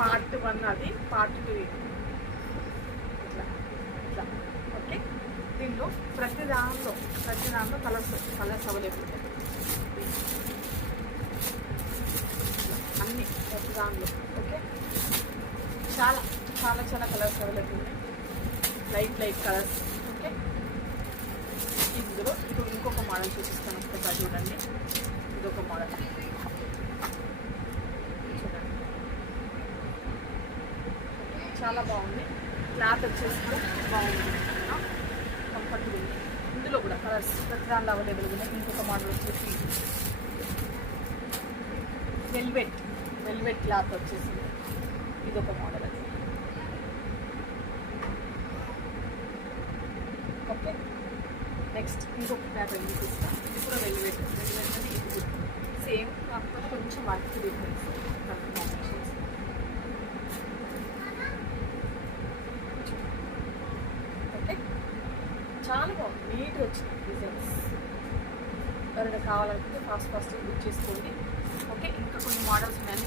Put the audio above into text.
Part 1 అది, part 2 ఇది. ఇట్లా ఇట్లా ఓకే. దీనిలో ప్రతి దాంట్లో కలర్స్ అవైలబుల్ ఉంటాయి. అన్ని ప్రతి దాంట్లో ఓకే. చాలా చాలా చాలా కలర్స్ అవైలబుల్ ఉన్నాయి, లైట్ కలర్స్ ఓకే. ఇందులో ఇప్పుడు ఇంకొక మోడల్ చూపిస్తాను, ఒకసారి చూడండి. ఇదొక మోడల్ చూడండి, చాలా బాగుంది. క్లాత్ వచ్చేసి కూడా బాగుంది, కంఫర్టబుల్ ఉంది. ఇందులో కూడా కలర్స్ ప్రతి దాంట్లో అవైలబుల్ ఉన్నాయి. ఇంకొక మోడల్ వచ్చేసి వెల్వెట్ క్లాత్ వచ్చేసింది, ఇదొక మోడల్ అది ఓకే. నెక్స్ట్ ఇంకొక ప్యాటర్న్ చూపిస్తాను, ఇది కూడా వెల్వెట్ అని ఇది సేమ్, కాకపోతే కొంచెం వర్క్ డిఫరెన్స్ కాంబినేషన్స్. ఓకే, చాలా బాగుంది, నీట్గా వచ్చింది డిజైన్స్. ఎవరైనా కావాలనుకుంటే ఫాస్ట్ బుక్ చేసుకోండి ఓకే. ఇంకా కొన్ని మోడల్స్ ఉన్నాయి,